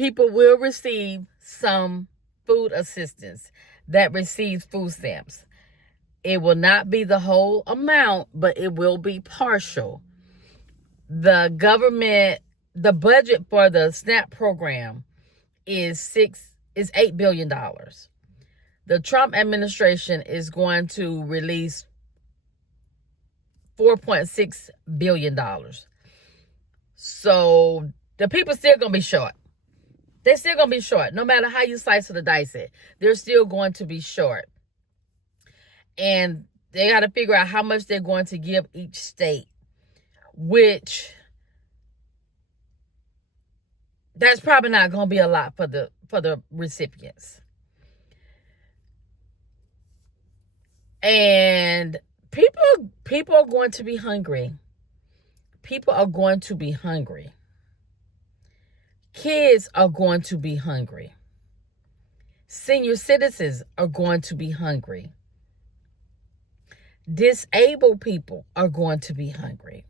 people will receive some food assistance that receives food stamps. It will not be the whole amount, but it will be partial. The government, the budget for the SNAP program is $8 billion. The Trump administration is going to release $4.6 billion. So the people still going to be short. They're still going to be short. No matter how you slice or dice it, they're still going to be short. And they got to figure out how much they're going to give each state, which that's probably not going to be a lot for the recipients. And people are going to be hungry. People are going to be hungry. Kids are going to be hungry. Senior citizens are going to be hungry. Disabled people are going to be hungry.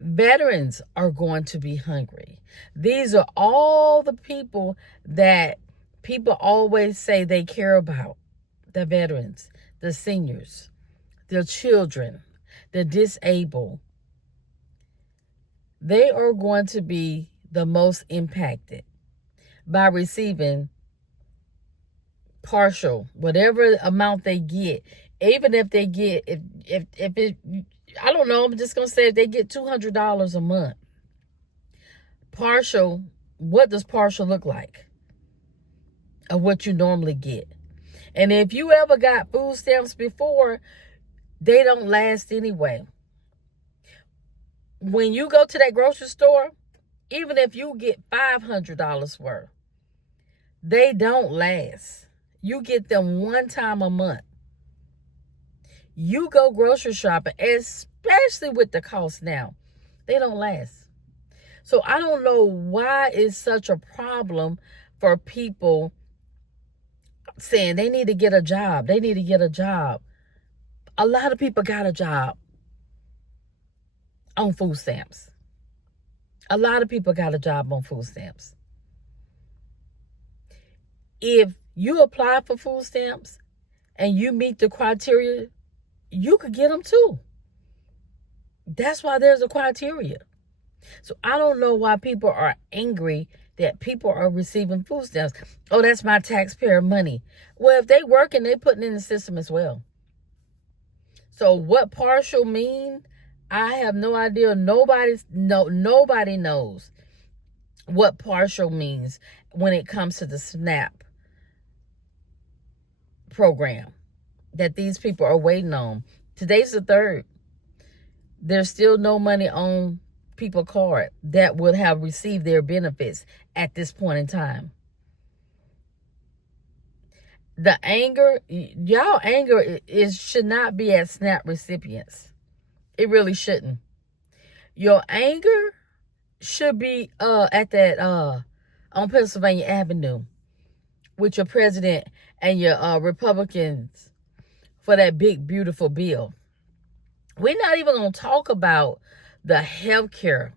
Veterans are going to be hungry. These are all the people that people always say they care about. The veterans, the seniors, their children, the disabled. They are going to be the most impacted by receiving partial, whatever amount they get. Even if they get, if it, I don't know, I'm just going to say if they get $200 a month. Partial, what does partial look like? Of what you normally get. And if you ever got food stamps before, they don't last anyway. When you go to that grocery store, even if you get $500 worth, they don't last. You get them one time a month. You go grocery shopping, especially with the cost now, they don't last. So I don't know why it's such a problem for people saying they need to get a job. They need to get a job. A lot of people got a job on food stamps. A lot of people got a job on food stamps. If you apply for food stamps and you meet the criteria, you could get them too. That's why there's a criteria. So I don't know why people are angry that people are receiving food stamps. Oh, that's my taxpayer money. Well, if they working, they putting in the system as well. So what partial mean? I have no idea. Nobody knows what partial means when it comes to the SNAP program that these people are waiting on. Today's the 3rd. There's still no money on people card that would have received their benefits at this point in time. The anger, y'all anger should not be at SNAP recipients. It really shouldn't. Your anger should be at that on Pennsylvania Avenue with your president and your Republicans for that big, beautiful bill. We're not even going to talk about the health care,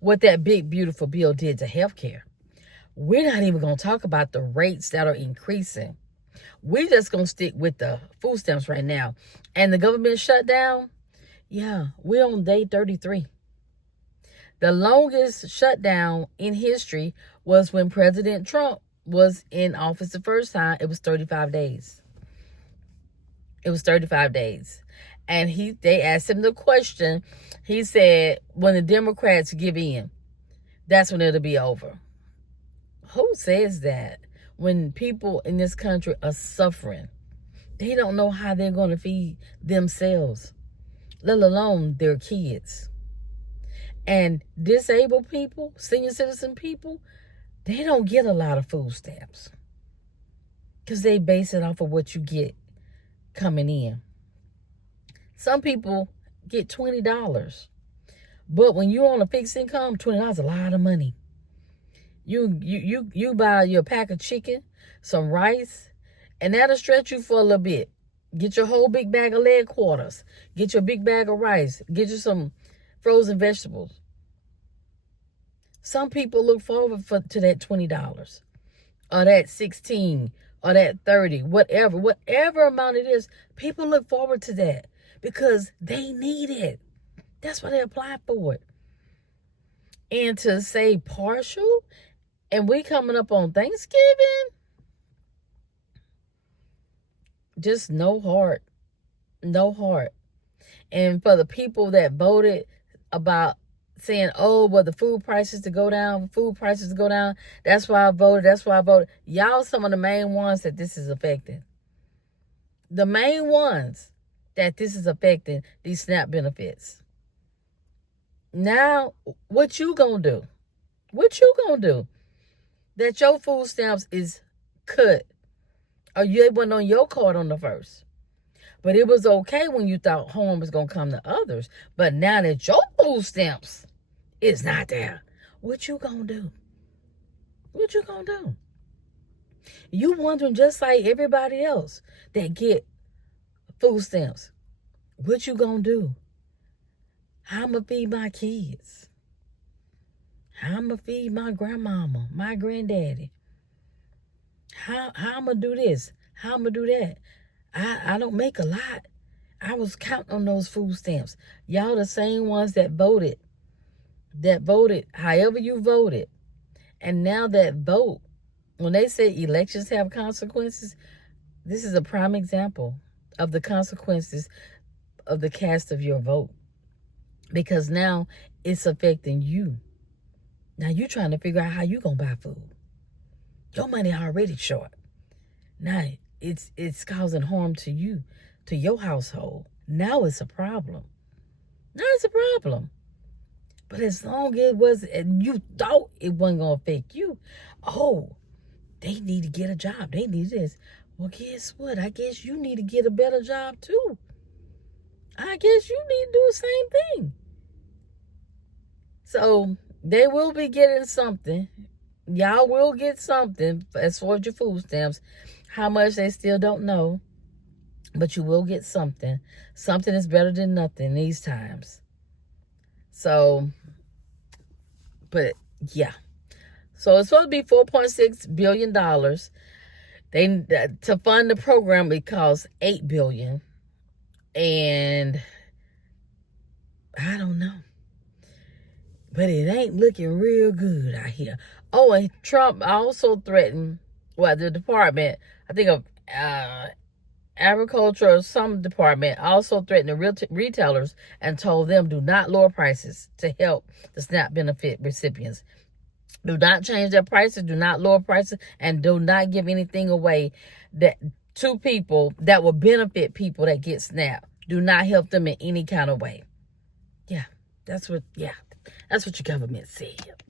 what that big, beautiful bill did to health care. We're not even going to talk about the rates that are increasing. We're just going to stick with the food stamps right now. And the government shutdown, yeah, we're on day 33. The longest shutdown in history was when President Trump was in office the first time. It was 35 days. It was 35 days. And they asked him the question. He said, when the Democrats give in, that's when it'll be over. Who says that? When people in this country are suffering, they don't know how they're going to feed themselves, let alone their kids. And disabled people, senior citizen people, they don't get a lot of food stamps because they base it off of what you get coming in. Some people get $20. But when you're on a fixed income, $20 is a lot of money. You buy your pack of chicken, some rice, and that'll stretch you for a little bit. Get your whole big bag of leg quarters. Get your big bag of rice. Get you some frozen vegetables. Some people look forward to that $20 or that 16 or that 30, whatever amount it is. People look forward to that because they need it. That's why they apply for it. And to say partial, and we coming up on Thanksgiving, just no heart. And for the people that voted about saying, oh, well, the food prices to go down, that's why I voted. Y'all some of the main ones that this is affecting. The main ones that this is affecting, these SNAP benefits. Now, what you gonna do? That your food stamps is cut, or you wasn't on your card on the first. But it was okay when you thought harm was going to come to others. But now that your food stamps is not there, what you going to do? You wondering just like everybody else that get food stamps. What you going to do? How I'm going to feed my kids? How I'm going to feed my grandmama, my granddaddy? How I'm going to do this? How I'm going to do that? I don't make a lot. I was counting on those food stamps. Y'all the same ones that voted however you voted. And now that vote, when they say elections have consequences, this is a prime example of the consequences of the cast of your vote. Because now it's affecting you. Now you trying to figure out how you going to buy food. Your money already short. Now it's causing harm to you, to your household. Now it's a problem. But as long as you thought it wasn't going to affect you, oh, they need to get a job. They need this. Well, guess what? I guess you need to get a better job too. I guess you need to do the same thing. So they will be getting something. Y'all will get something as far as your food stamps. How much they still don't know. But you will get something. Something is better than nothing these times. So, but yeah. So it's supposed to be $4.6 billion. To fund the program, it costs $8 billion. And I don't know. But it ain't looking real good out here. Oh, and Trump also threatened, the department, I think of agriculture or some department, also threatened the retailers and told them do not lower prices to help the SNAP benefit recipients. Do not change their prices, do not lower prices, and do not give anything away to people that will benefit people that get SNAP. Do not help them in any kind of way. That's what your government said.